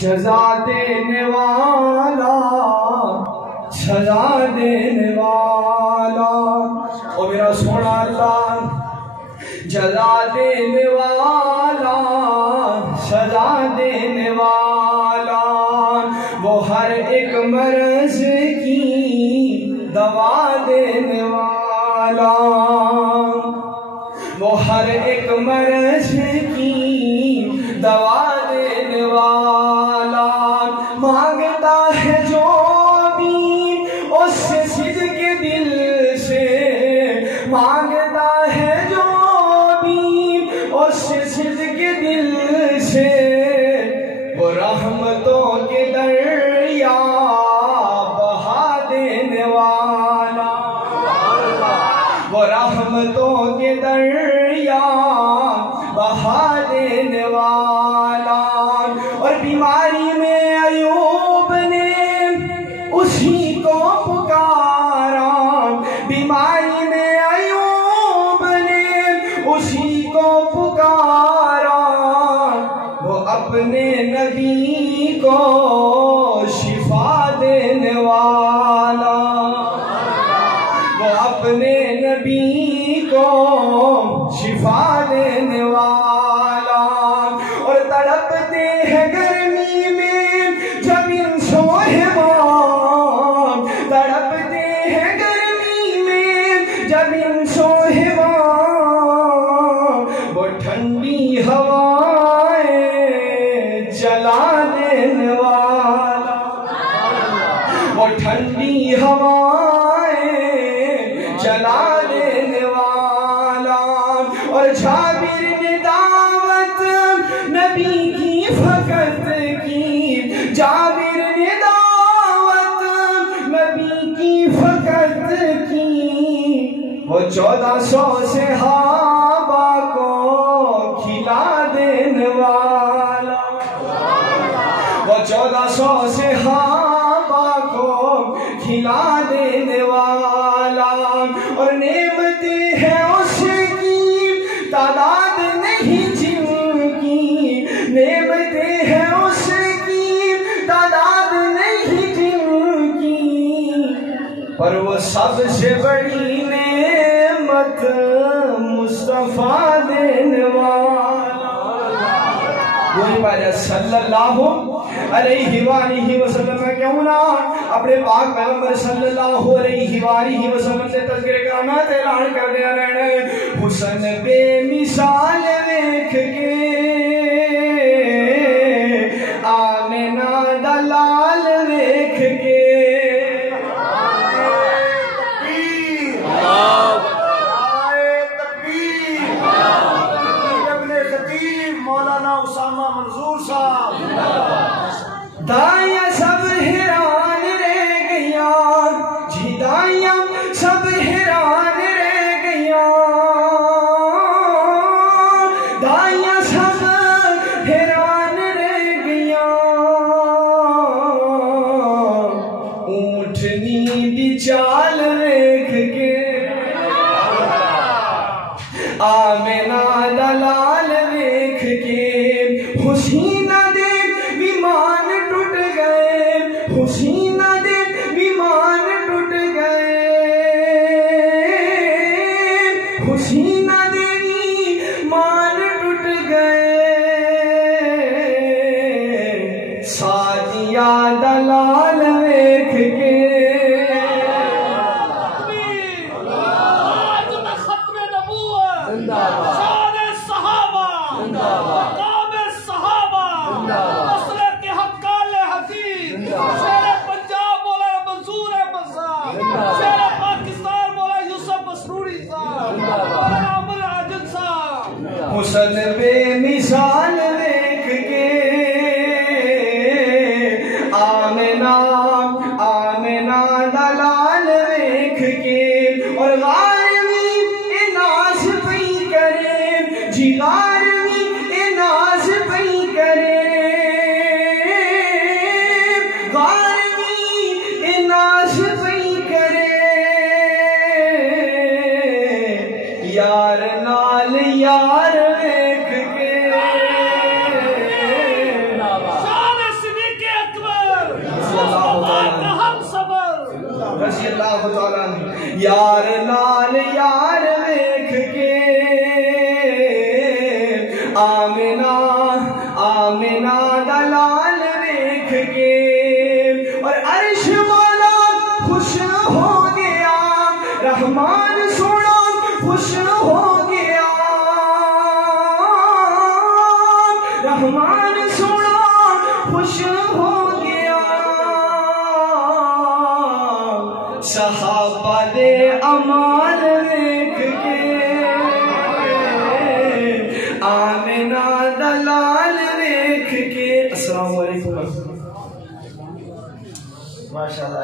جزا دینے والا سزا دینے والا، او میرا سونا اللہ، جزا دینے والا سزا دینے والا، وہ ہر ایک مرض کی دوا دینے والا، وہ ہر ایک مرض کی دوا دینے والا، مانگتا ہے جو بھی اس سے صدق دل سے، مانگتا ہے جو بھی اس سے صدق دل سے، وہ رحمتوں کے دریا بہا دینے والا، وہ رحمتوں کے دریا بہا دینے والا، اور بیماری میں ایوب نے اسی کو پکارا، بیماری میں ایوب نے اسی کو پکارا، وہ اپنے نبی کو شفا دینے والا، وہ اپنے نبی کو شفا دینے والا، اور تڑپتے ہیں گرمی میں جب ان صہبان، تڑپتے ہیں گرمی میں جب ان صہبان، وہ ٹھنڈی ہوائیں جلا دینے والا، وہ ٹھنڈی ہوائیں جلا دینے والا، اور جابر نے دعوت نبی کی فقط کی، جابر نے دعوت نبی کی فقط کی، وہ 1400 صحابہ کو کھلا دینے والا، وہ 1400 صحابہ کو کھلا دینے والا، اور نعمتیں ہیں اس کی تعداد نہیں جن کی، نعمتیں ہیں اس کی تعداد نہیں جن کی، پر وہ سب سے بڑی نعمت مصطفیٰ دینے والا، وہی بات صلی اللہ علیہ وآلہ وسلم میں کیوں نہ اپنے پاک پیغمبر صلی اللہ علیہ وآلہ وسلم سے تذکرے کرامات اعلان کر دیا رہنے، حسن بے مثال دیکھ کے آمنہ دلال دیکھ کے، دائیاں سب حیران رہ گیا، جی دائیاں سب حیران رہ گیا، دائیاں سب حیران رہ گیا، اونٹنی دی چال دیکھ کے آمنہ دلال دیکھ کے، حسینہ دے ویمان ٹوٹ گئے، حسینہ دے ویمان ٹوٹ گئے، حسینہ دے ویمان ٹوٹ گئے، سعدیہ دلال دیکھ کے، حسن بے مثال دیکھ کے آمنہ آمنہ دلال دیکھ کے، اور غاروی ناز پہ کرے، جی غاروی ناز پہ کرے، غاروی ناز پہ کرے، یار نال یار سادے امال دیکھ کے آمنہ دلال دیکھ کے. السلام علیکم. ماشاءاللہ.